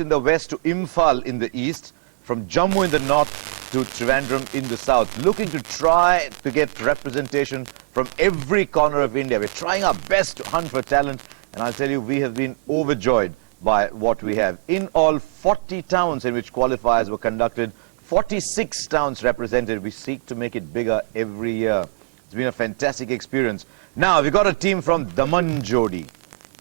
Perth in the west to Imphal in the east, from Jammu in the north to Trivandrum in the south, looking to try to get representation from every corner of India. We're trying our best to hunt for talent, and I'll tell you, we have been overjoyed by what we have. In all, 40 towns in which qualifiers were conducted, 46 towns represented. We seek to make it bigger every year. It's been a fantastic experience. Now, we've got a team from Damanjodi.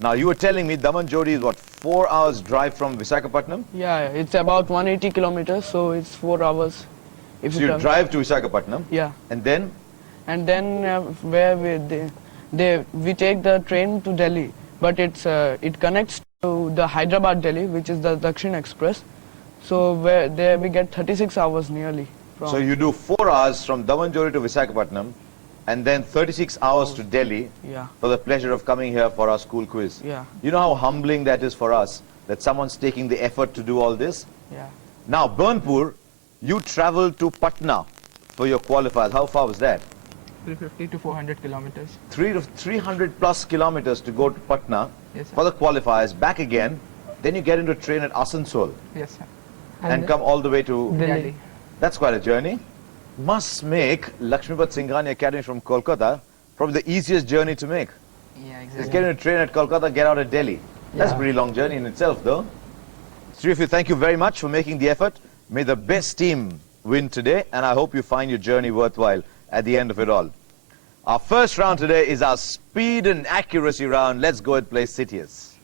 Now, you were telling me Damanjodi is what, 4 hours drive from Visakhapatnam? Yeah, it's about 180 kilometers, so it's 4 hours. If So you drive to Visakhapatnam? Yeah. And then? And then where we take the train to Delhi, but it connects to the Hyderabad Delhi, which is the Dakshin Express. So there we get 36 hours nearly. So you do 4 hours from Damanjodi to Visakhapatnam, and then 36 hours to Delhi, yeah, for the pleasure of coming here for our school quiz. Yeah. You know how humbling that is for us, that someone's taking the effort to do all this? Yeah. Now, Burnpur, you traveled to Patna for your qualifiers. How far was that? 350 to 400 kilometers. 300 plus kilometers to go to Patna, Yes, sir. for the qualifiers, back again. Then you get into a train at Asansol Yes, sir. and come all the way to... Delhi. That's quite a journey. Must make Lakshmipat Singhani Academy from Kolkata probably the easiest journey to make. Yeah, Just exactly. get in a train at Kolkata, get out at Delhi. That's a pretty long journey in itself, though. Three of you, thank you very much for making the effort. May the best team win today, and I hope you find your journey worthwhile at the end of it all. Our first round today is our speed and accuracy round. Let's go and play Citius.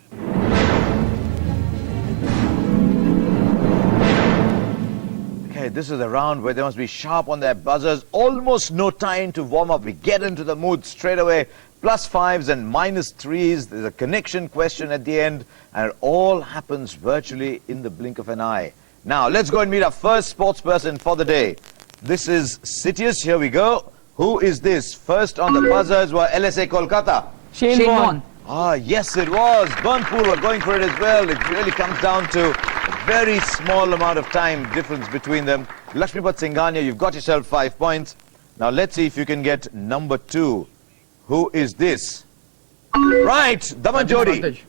Okay, this is a round where they must be sharp on their buzzers. Almost no time to warm up. We get into the mood straight away. +5s and -3s. There's a connection question at the end, and it all happens virtually in the blink of an eye. Now, let's go and meet our first sports person for the day. This is Citius. Here we go. Who is this? First on the buzzers were LSA Kolkata. Shane Warne. Ah, yes, it was. Burnpur were going for it as well. It really comes down to a very small amount of time difference between them. Lakshmipat Singhania, you've got yourself 5 points. Now, let's see if you can get number 2. Who is this? Right, Damanjodi.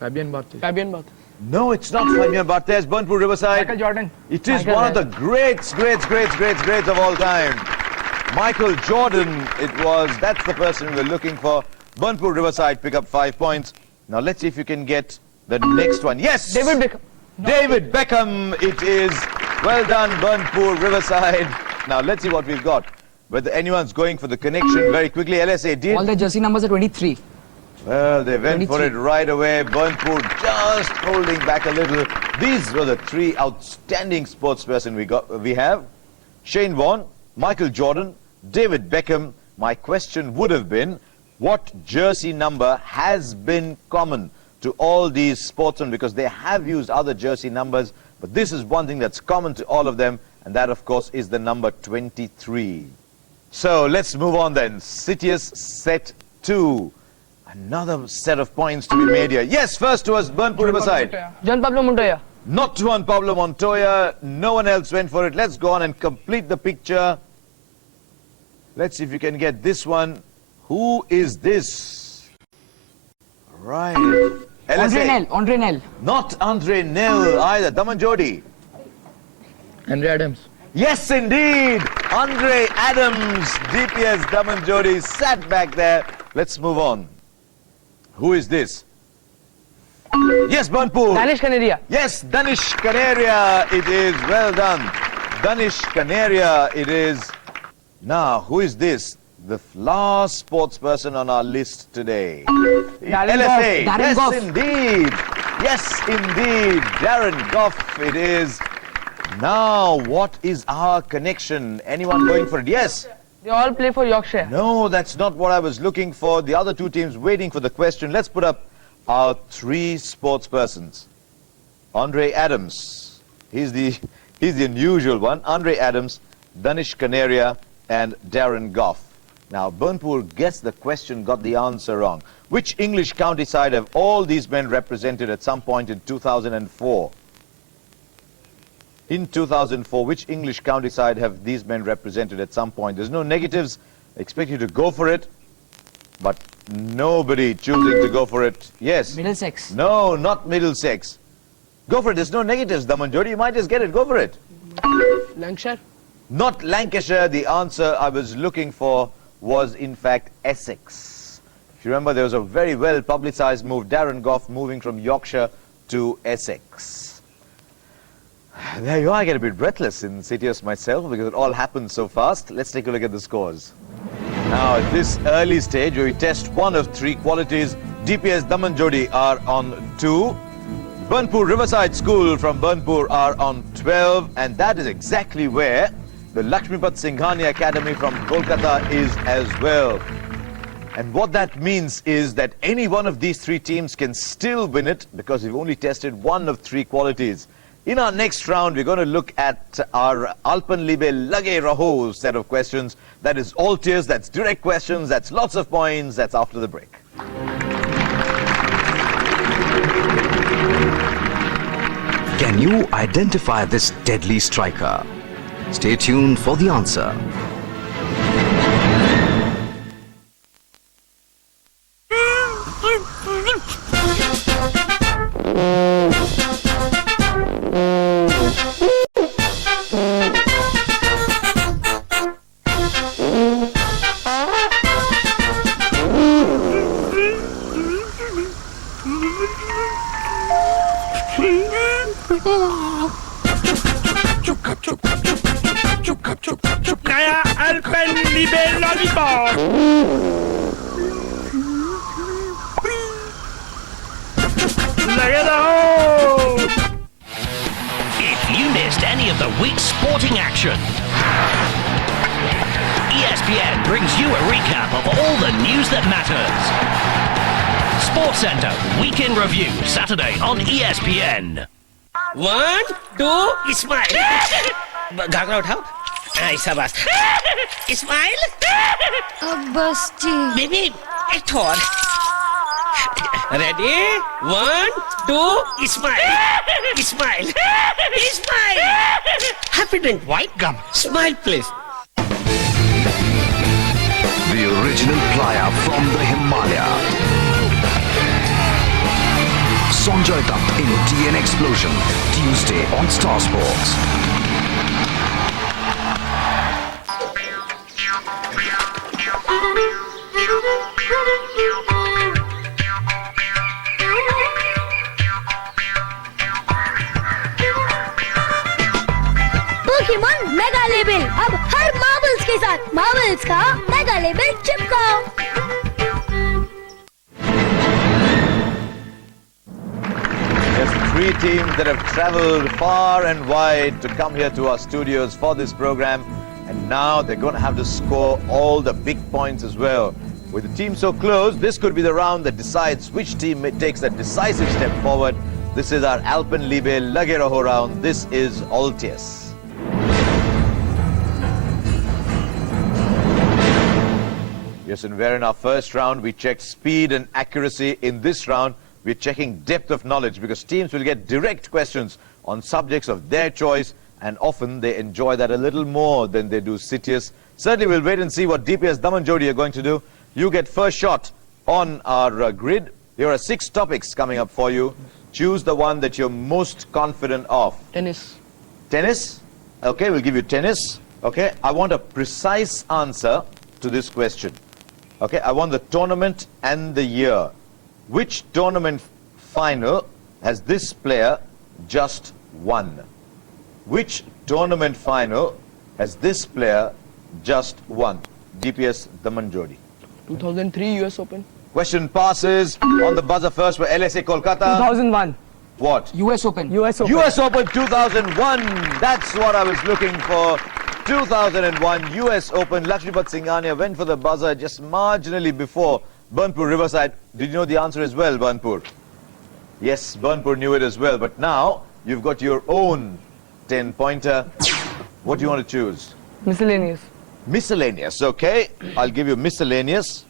Fabian Barthez. Fabian Barthez. No, it's not Fabian Barthez. Burnpur Riverside. Michael Jordan. It is Michael one of the greats of all time. Michael Jordan, it was. That's the person we were looking for. Burnpur Riverside pick up 5 points. Now let's see if you can get the next one. Yes! David Beckham. David Beckham, it is. Well done, Burnpur Riverside. Now let's see what we've got. Whether anyone's going for the connection very quickly. LSA did. All the jersey numbers are 23. Well, they went for 23. it right away. Burnpur just holding back a little. These were the 3 outstanding sportsperson we have. Shane Warne, Michael Jordan, David Beckham. My question would have been, what jersey number has been common to all these sportsmen? Because they have used other jersey numbers, but this is one thing that's common to all of them, and that, of course, is the number 23. So let's move on then. Citius set 2. Another set of points to be made here. Yes, first was Burnpur Riverside. John Pablo Montoya. Not Juan Pablo Montoya. No one else went for it. Let's go on and complete the picture. Let's see if you can get this one. Who is this? Right. LSA. Andre Nel. Not Andre Nel either. Damanjodi. Andre Adams. Yes, indeed. Andre Adams, DPS Damanjodi, sat back there. Let's move on. Who is this? Yes, Burnpur. Danish Canaria. Yes, Danish Canaria. It is. Well done. Danish Canaria, it is. Now, who is this? The last sports person on our list today. LSA. Darren Yes, Goff. indeed. Yes, indeed. Darren Goff, it is. Now, what is our connection? Anyone going for it? Yes. They all play for Yorkshire. No, that's not what I was looking for. The other 2 teams waiting for the question. Let's put up our 3 sports persons. Andre Adams. He's the unusual one. Andre Adams, Danish Canaria, and Darren Goff. Now, Burnpur guessed the question, got the answer wrong. Which English county side have all these men represented at some point in 2004? In 2004, which English county side have these men represented at some point? There's no negatives. I expect you to go for it, but nobody choosing to go for it. Yes. Middlesex. No, not Middlesex. Go for it. There's no negatives, Damanjodi. You might just get it. Go for it. Lancashire? Not Lancashire. The answer I was looking for was, in fact, Essex. If you remember, there was a very well publicized move, Darren Gough moving from Yorkshire to Essex. There you are. I get a bit breathless in CTS myself because it all happened so fast. Let's take a look at the scores. Now, at this early stage, where we test one of three qualities, DPS Damanjodi are on 2. Burnpur Riverside School from Burnpur are on 12. And that is exactly where the Lakshmipat Singhania Academy from Kolkata is as well. And what that means is that any one of these three teams can still win it because we've only tested one of three qualities. In our next round, we're going to look at our Alpan Libe Lero set of questions. That is all tiers, that's direct questions, that's lots of points, that's after the break. Can you identify this deadly striker? Stay tuned for the answer. Naya Alpan Libe Lero. Lero. If you missed any of the week's sporting action, ESPN brings you a recap of all the news that matters. Sports Center Weekend Review, Saturday on ESPN. 1, 2, smile. Ghaghara उठाओ ऐसा बस smile अब बस जी baby एक और ready 1, 2 smile smile smile happy drink white gum smile please The original player from the Himalaya. Sanjay Dutt in TN Explosion, Tuesday on Star Sports. Pokemon mega label अब हर Marvels के साथ Marvels का mega label चिपकाओ There's three teams that have traveled far and wide to come here to our studios for this program. And now they're going to have to score all the big points as well. With the team so close, this could be the round that decides which team takes that decisive step forward. This is our Alpan Libe Lero round. This is Altius. Yes, and where in our first round we checked speed and accuracy, in this round we're checking depth of knowledge because teams will get direct questions on subjects of their choice and often they enjoy that a little more than they do CTS. Certainly we'll wait and see what DPS Damanjodi are going to do. You get first shot on our grid. Here are 6 topics coming up for you. Choose the one that you're most confident of. Tennis. Tennis? Okay, we'll give you tennis. Okay, I want a precise answer to this question. Okay, I want the tournament and the year. Which tournament final has this player just won? Which tournament final has this player just won? DPS Damanjodi. 2003 US Open. Question passes on the buzzer first for LSA Kolkata. 2001. What? US Open. US Open. US Open 2001. That's what I was looking for. 2001 US Open. Lakshmipat Singhania went for the buzzer just marginally before Burnpur Riverside. Did you know the answer as well, Burnpur? Yes, Burnpur knew it as well. But now you've got your own 10-pointer. What do you want to choose? Miscellaneous. Miscellaneous, okay. I'll give you miscellaneous.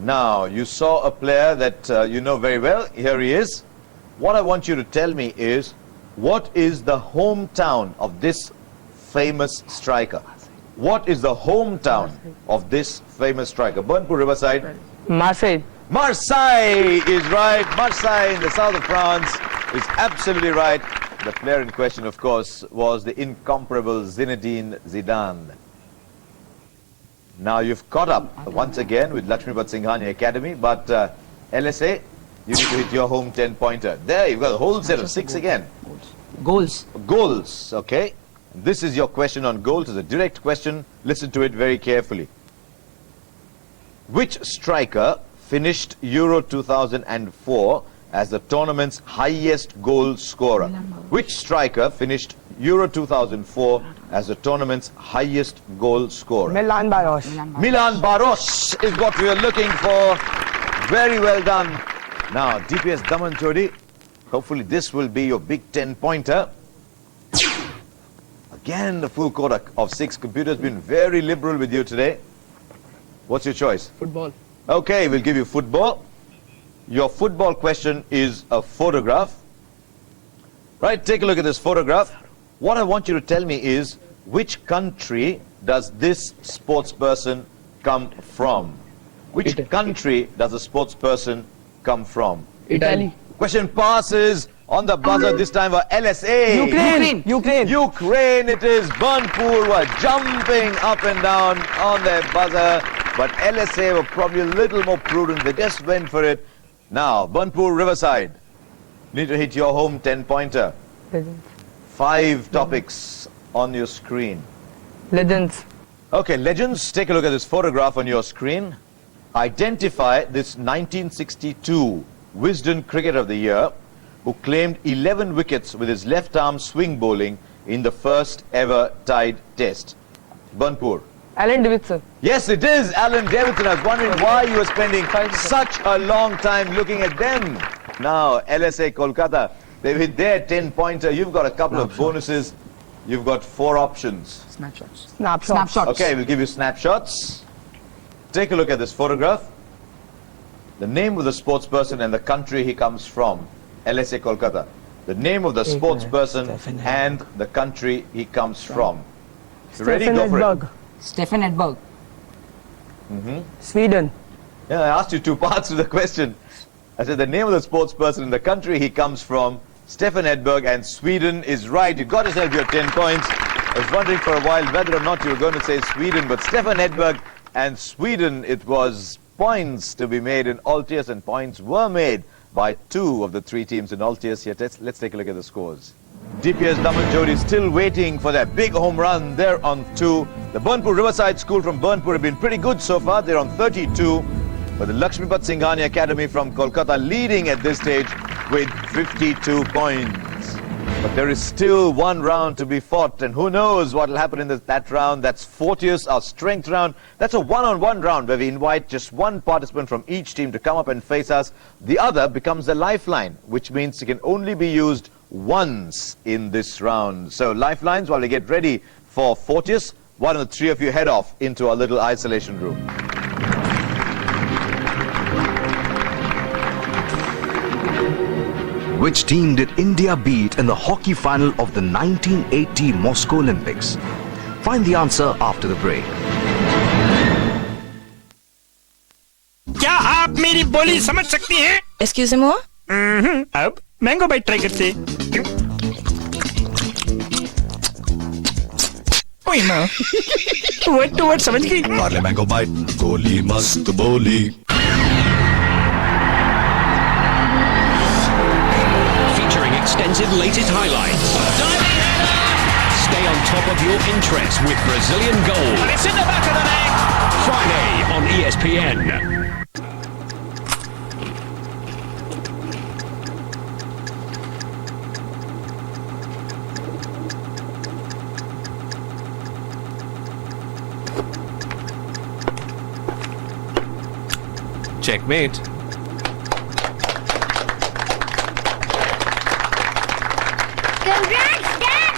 Now, you saw a player that you know very well. Here he is. What I want you to tell me is, what is the hometown of this famous striker? What is the hometown of this famous striker? Burnpur Riverside. Marseille. Marseille is right. Marseille in the south of France. is absolutely right. The player in question, of course, was the incomparable Zinedine Zidane. Now you've caught up once again with Lakshmipat Singhania Academy, but LSA, you need to hit your home 10-pointer. There, you've got a whole set of 6 again. Goals. Goals, okay. This is your question on goals. It's a direct question. Listen to it very carefully. Which striker finished Euro 2004 as the tournament's highest goal scorer? Which striker finished Euro 2004 as the tournament's highest goal scorer? Milan Baros. Milan Baros is what we are looking for. Very well done. Now, DPS Damanjodi, hopefully this will be your big 10-pointer. Again, the full quota of 6. Computer's been very liberal with you today. What's your choice? Football. Okay, we'll give you football. Your football question is a photograph. Right, take a look at this photograph. What I want you to tell me is, which country does this sports person come from? Which country does a sports person come from? Italy. Question passes on the buzzer, this time for LSA. Ukraine it is. Burnpur were jumping up and down on their buzzer, but LSA were probably a little more prudent. They just went for it. Now, Burnpur Riverside, need to hit your home 10-pointer. 5 topics on your screen. Legends. Okay, legends, take a look at this photograph on your screen. Identify this 1962 Wisden Cricket of the Year who claimed 11 wickets with his left-arm swing bowling in the first ever tied test. Burnpur. Alan Davidson. Yes, it is Alan Davidson. I was wondering why you were spending such a long time looking at them. Now, LSA Kolkata, they've hit their 10-pointer. You've got a couple of bonuses. You've got 4 options. Snapshots. Okay, we'll give you snapshots. Take a look at this photograph. The name of the sports person and the country he comes from. LSA Kolkata. The name of the sports person and the country he comes from. You ready? Go for it. Stefan Edberg. Sweden. Yeah, I asked you 2 parts to the question. I said the name of the sports person and the country he comes from. Stefan Edberg, and Sweden is right. You got yourself your 10 points. I was wondering for a while whether or not you were going to say Sweden, but Stefan Edberg and Sweden, it was points to be made in Altius, and points were made by 2 of the 3 teams in Altius. Here, let's take a look at the scores. DPS Damanjodi still waiting for that big home run. They're on 2. The Burnpur Riverside School from Burnpur have been pretty good so far. They're on 32. But the Lakshmipat Singhania Academy from Kolkata leading at this stage with 52 points. But there is still 1 round to be fought, and who knows what will happen in that round. That's Fortius, our strength round. That's a one-on-one round where we invite just 1 participant from each team to come up and face us. The other becomes the lifeline, which means it can only be used once in this round. So lifelines, while we get ready for Fortius, why don't the 3 of you head off into our little isolation room. Which team did India beat in the hockey final of the 1980 Moscow Olympics? Find the answer after the break. क्या आप मेरी बोली समझ सकती हैं? Excuse me? अब mango bite try करते। ओए माँ, वर्ड टू वर्ड समझ गई? पार्ले मैंगो बाइट, गोली मस्त बोली। Featuring extensive latest highlights. Stay on top of your interest with Brazilian gold. And it's in the back of the net. Friday on ESPN. Checkmate. Congrats, Dad!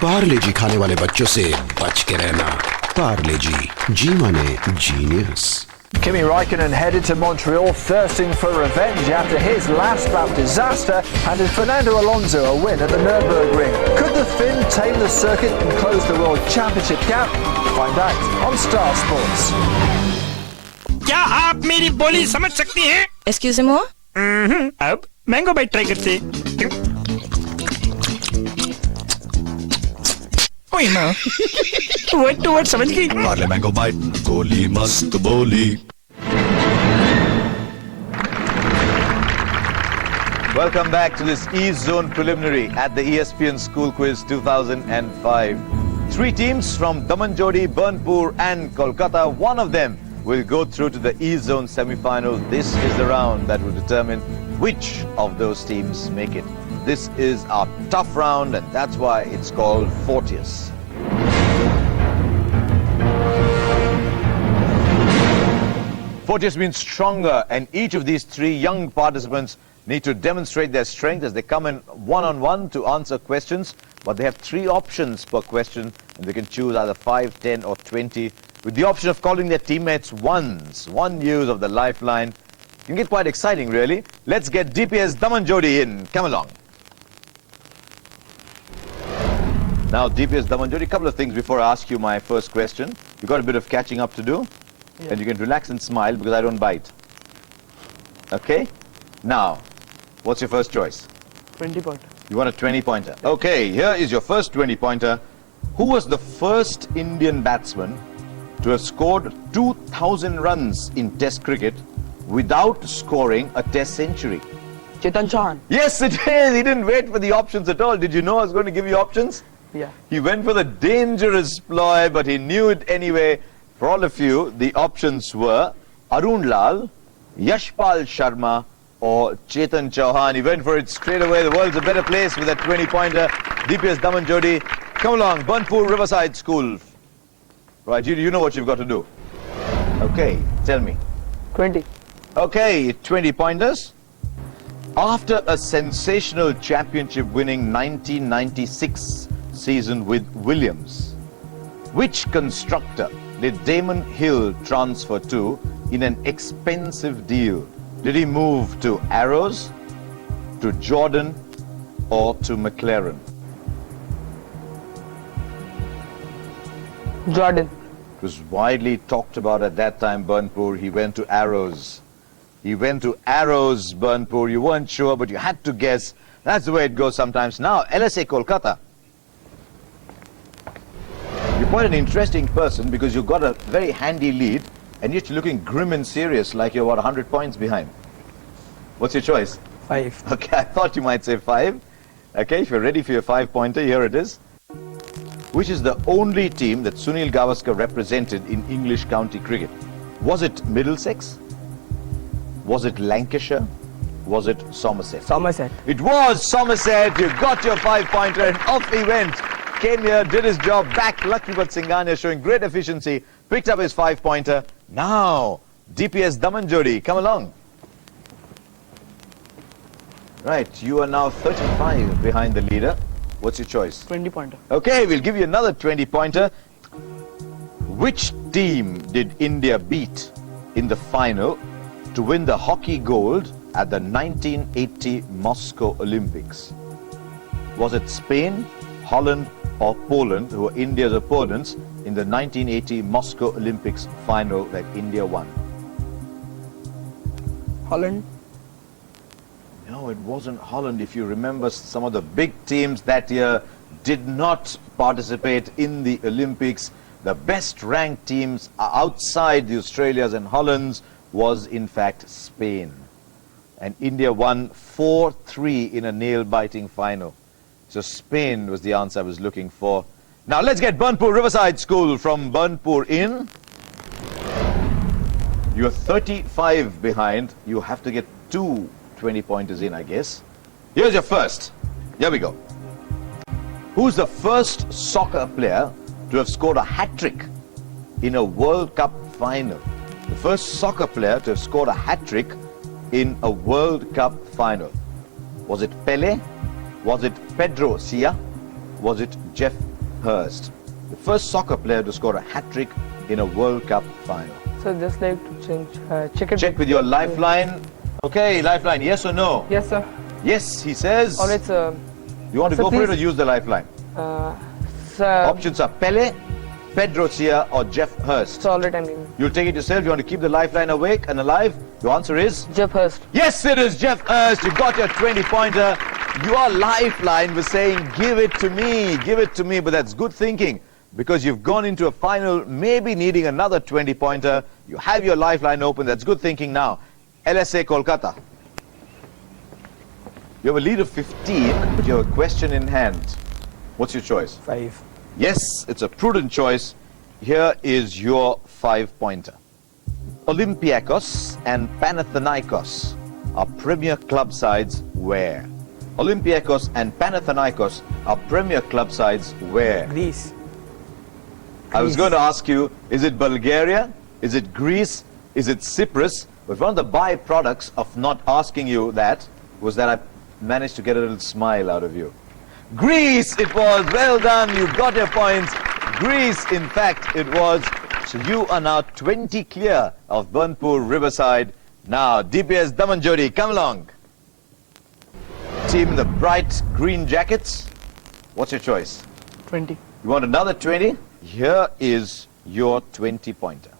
Parle जी खाने वाले बच्चों से बच के रहना। पार्ले जी माने genius. Kimi Räikkönen headed to Montreal thirsting for revenge after his last lap disaster handed Fernando Alonso a win at the Nürburgring. Could the Finn tame the circuit and close the World Championship gap? Find out on Star Sports. क्या आप मेरी बोली समझ सकती हैं? Excuse me? अब mango bite try करते ओए माँ वर्ड टू वर्ड समझ गई पार्ले मैंगो बाइट गोली मस्त बोली. Welcome back to this E-Zone preliminary at the ESPN School Quiz 2005. Three teams from Damanjodi, Burnpur and Kolkata. One of them will go through to the E-Zone semi-final. This is the round that will determine which of those teams make it. This is our tough round and that's why it's called Fortius. Fortius means stronger, and each of these three young participants need to demonstrate their strength as they come in one-on-one to answer questions. But they have three options per question, and they can choose either 5, 10 or 20, with the option of calling their teammates ones. One use of the lifeline. It can get quite exciting, really. Let's get DPS Damanjodi in. Come along. Now, DPS Damanjodi, a couple of things before I ask you my first question. You've got a bit of catching up to do, and you can relax and smile because I don't bite. Okay? Now, what's your first choice? 20-pointer. You want a 20-pointer. Okay, here is your first 20-pointer. Who was the first Indian batsman to have scored 2,000 runs in Test cricket without scoring a Test century? Chetan Chauhan. Yes, it is. He didn't wait for the options at all. Did you know I was going to give you options? Yeah. He went for the dangerous ploy, but he knew it anyway. For all of you, the options were Arun Lal, Yashpal Sharma, or Chetan Chauhan. He went for it straight away. The world's a better place with that 20-pointer. DPS Damanjodi, come along. Burnpur Riverside School. Right, you know what you've got to do. Okay, tell me. 20. Okay, 20 pointers. After a sensational championship-winning 1996 season with Williams, which constructor did Damon Hill transfer to in an expensive deal? Did he move to Arrows, to Jordan, or to McLaren? Jordan. It was widely talked about at that time, Burnpur. He went to Arrows. He went to Arrows, Burnpur. You weren't sure, but you had to guess. That's the way it goes sometimes. Now, LSA Kolkata. You're quite an interesting person because you've got a very handy lead and yet you're looking grim and serious like you're about 100 points behind. What's your choice? 5. Okay, I thought you might say 5. Okay, if you're ready for your 5-pointer, here it is. Which is the only team that Sunil Gavaskar represented in English county cricket? Was it Middlesex? Was it Lancashire? Was it Somerset? Somerset. It was Somerset. You got your 5-pointer and off he went. Came here, did his job, back Lakshmipat Singhania showing great efficiency, picked up his 5-pointer. Now, DPS Damanjodi, come along. Right, you are now 35 behind the leader. What's your choice? 20-pointer. Okay, we'll give you another 20-pointer. Which team did India beat in the final to win the hockey gold at the 1980 Moscow Olympics? Was it Spain, Holland, or Poland, who were India's opponents in the 1980 Moscow Olympics final that India won? Holland. No, it wasn't Holland. If you remember, some of the big teams that year did not participate in the Olympics. The best ranked teams outside the Australias and Hollands was in fact Spain. And India won 4-3 in a nail-biting final. So Spain was the answer I was looking for. Now let's get Burnpur Riverside School from Burnpur in. You're 35 behind. You have to get 2 20-pointers in, I guess. Here's your first. Here we go. Who's the first soccer player to have scored a hat-trick in a World Cup final? The first soccer player to have scored a hat-trick in a World Cup final. Was it Pele? Was it Pedro Sia? Was it Jeff Hurst? The first soccer player to score a hat-trick in a World Cup final. So just like to change, check it. Check with your lifeline. Okay, lifeline, yes or no? Yes, sir. Yes, he says. Or it's You want to so go for it please- or use the lifeline? sir. Options are Pele, Pedro Sia or Jeff Hurst? It's already ending. You'll take it yourself. You want to keep the lifeline awake and alive? Your answer is? Jeff Hurst. Yes, it is Jeff Hurst. You got your 20-pointer. Your lifeline was saying, give it to me, but that's good thinking because you've gone into a final, maybe needing another 20-pointer. You have your lifeline open. That's good thinking now. LSA Kolkata. You have a lead of 15, but you have a question in hand. What's your choice? 5. Yes, it's a prudent choice. Here is your 5-pointer. Olympiacos and Panathinaikos are premier club sides where? Olympiacos and Panathinaikos are premier club sides where? Greece. I was going to ask you, is it Bulgaria? Is it Greece? Is it Cyprus? But one of the byproducts of not asking you that was that I managed to get a little smile out of you. Greece it was. Well done. You got your points. Greece, in fact, it was. So you are now 20 clear of Burnpur Riverside. Now, DPS Damanjodi, come along. Team in the bright green jackets. What's your choice? 20. You want another 20? Here is your 20-pointer.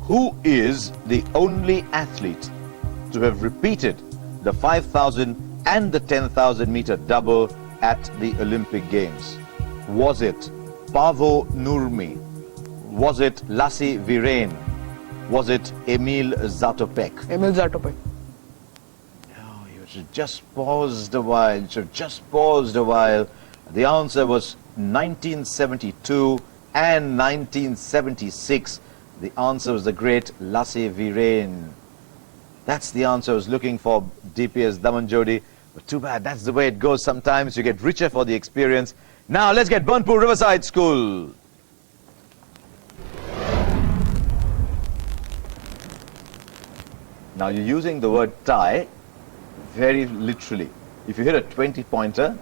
Who is the only athlete to have repeated the 5,000 and the 10,000 meter double at the Olympic Games? Was it Pavo Nurmi? Was it Lassi Viren? Was it Emil Zatopek? Emil Zatopek. Oh, you should just paused a while. You should just paused a while. The answer was 1972 and 1976. The answer was the great Lassi Viren. That's the answer I was looking for, DPS Damanjodi. But too bad, that's the way it goes sometimes. You get richer for the experience. Now let's get Burnpur Riverside School. Now you're using the word tie very literally. If you hit a 20-pointer,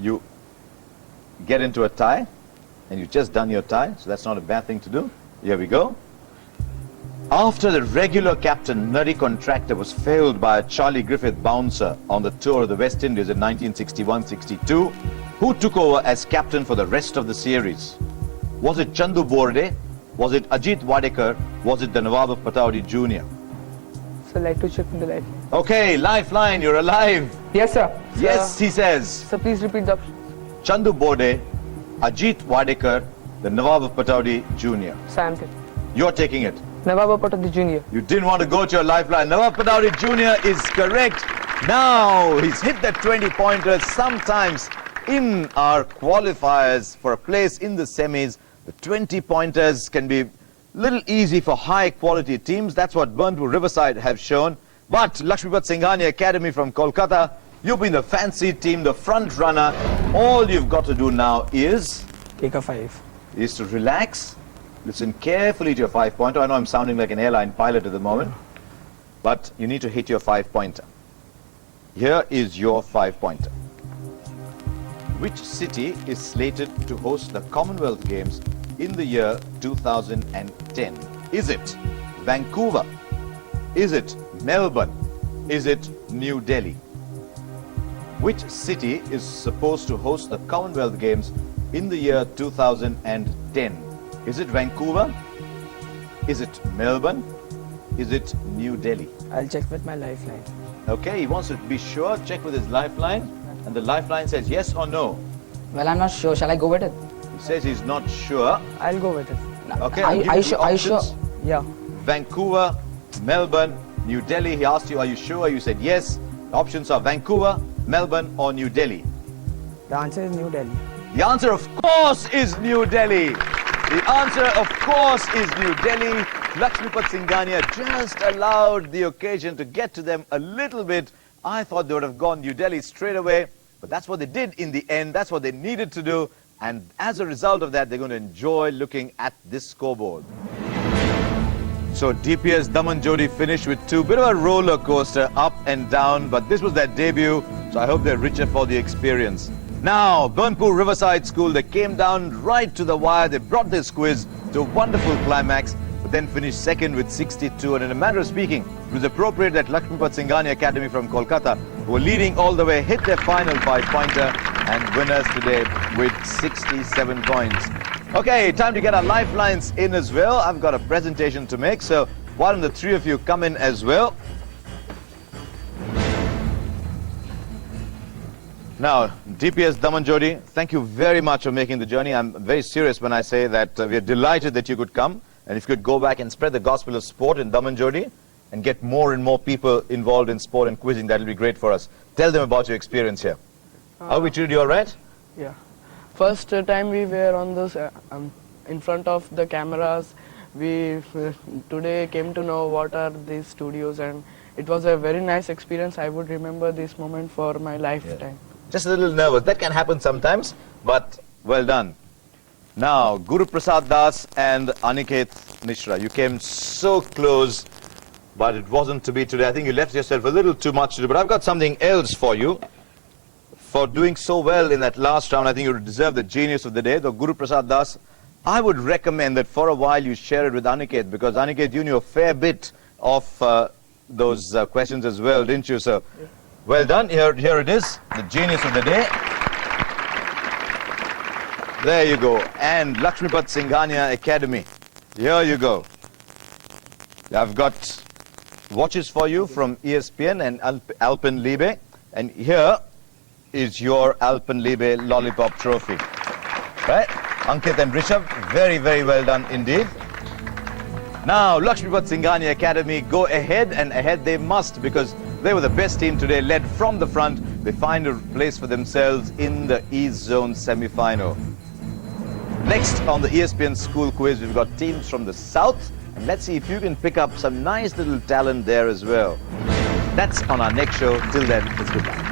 you get into a tie, and you've just done your tie, so that's not a bad thing to do. Here we go. After the regular captain, Nutty Contractor, was failed by a Charlie Griffith bouncer on the tour of the West Indies in 1961-62, who took over as captain for the rest of the series? Was it Chandu Borde? Was it Ajit Wadekar? Was it the Nawab of Pataudi Jr.? So I'd like to check in the lifeline. Okay, lifeline, you're alive. Yes, sir. Yes, he says. So please repeat the options. Chandu Borde, Ajit Wadekar, the Nawab of Pataudi Jr. Samson. You're taking it. Nawab Patadi Jr. You didn't want to go to your lifeline. Nawab Pataudi Jr. is correct. Now he's hit that 20-pointer. Sometimes in our qualifiers for a place in the semis, the 20-pointers can be a little easy for high-quality teams. That's what Burnpur Riverside have shown. But Lakshmipat Singhania Academy from Kolkata, you've been the fancy team, the front runner. All you've got to do now is Take a 5. Is to relax, listen carefully to your 5-pointer. I know I'm sounding like an airline pilot at the moment, but you need to hit your 5-pointer. Here is your 5-pointer. Which city is slated to host the Commonwealth Games in the year 2010? Is it Vancouver? Is it Melbourne? Is it New Delhi? Which city is supposed to host the Commonwealth Games in the year 2010? Is it Vancouver? Is it Melbourne? Is it New Delhi? I'll check with my lifeline. Okay, he wants to be sure. Check with his lifeline. And the lifeline says yes or no. Well, I'm not sure. Shall I go with it? He says he's not sure. I'll go with it. Okay, Are you sure? Yeah. Vancouver, Melbourne, New Delhi. He asked you, are you sure? You said yes. The options are Vancouver, Melbourne or New Delhi. The answer is New Delhi. The answer, of course, is New Delhi. The answer, of course, is New Delhi. Lakshmipat Singhania just allowed the occasion to get to them a little bit. I thought they would have gone New Delhi straight away, but that's what they did in the end. That's what they needed to do. And as a result of that, they're going to enjoy looking at this scoreboard. So DPS Damanjodi finished with 2. Bit of a roller coaster, up and down, but this was their debut, so I hope they're richer for the experience. Now, Burnpur Riverside School, they came down right to the wire. They brought this quiz to a wonderful climax, but then finished second with 62. And in a matter of speaking, it was appropriate that Lakshmipat Singhania Academy from Kolkata, who were leading all the way, hit their final 5-pointer and winners today with 67 points. Okay, time to get our lifelines in as well. I've got a presentation to make, so why don't the three of you come in as well? Now, DPS Damanjodi, thank you very much for making the journey. I'm very serious when I say that we're delighted that you could come. And if you could go back and spread the gospel of sport in Damanjodi and get more and more people involved in sport and quizzing, that'll be great for us. Tell them about your experience here. How we treated you all right? Yeah. First time we were on this, in front of the cameras, we today came to know what are these studios, and it was a very nice experience. I would remember this moment for my lifetime. Yeah. Just a little nervous. That can happen sometimes, but well done. Now, Guru Prasad Das and Aniket Mishra, you came so close, but it wasn't to be today. I think you left yourself a little too much to do, but I've got something else for you. For doing so well in that last round, I think you deserve the genius of the day, the Guru Prasad Das. I would recommend that for a while you share it with Aniket, because Aniket, you knew a fair bit of those questions as well, didn't you, sir? Yeah. Well done. Here it is, the genius of the day. There you go. And Lakshmipat Singhania Academy. Here you go. I've got watches for you from ESPN and Alpan Libe. And here is your Alpan Libe Lollipop Trophy. Right? Ankit and Rishabh, very, very well done indeed. Now, Lakshmipat Singhania Academy go ahead, and ahead they must, because they were the best team today, led from the front. They find a place for themselves in the East Zone semi-final. Next on the ESPN School Quiz, we've got teams from the South, and let's see if you can pick up some nice little talent there as well. That's on our next show. Till then, it's goodbye.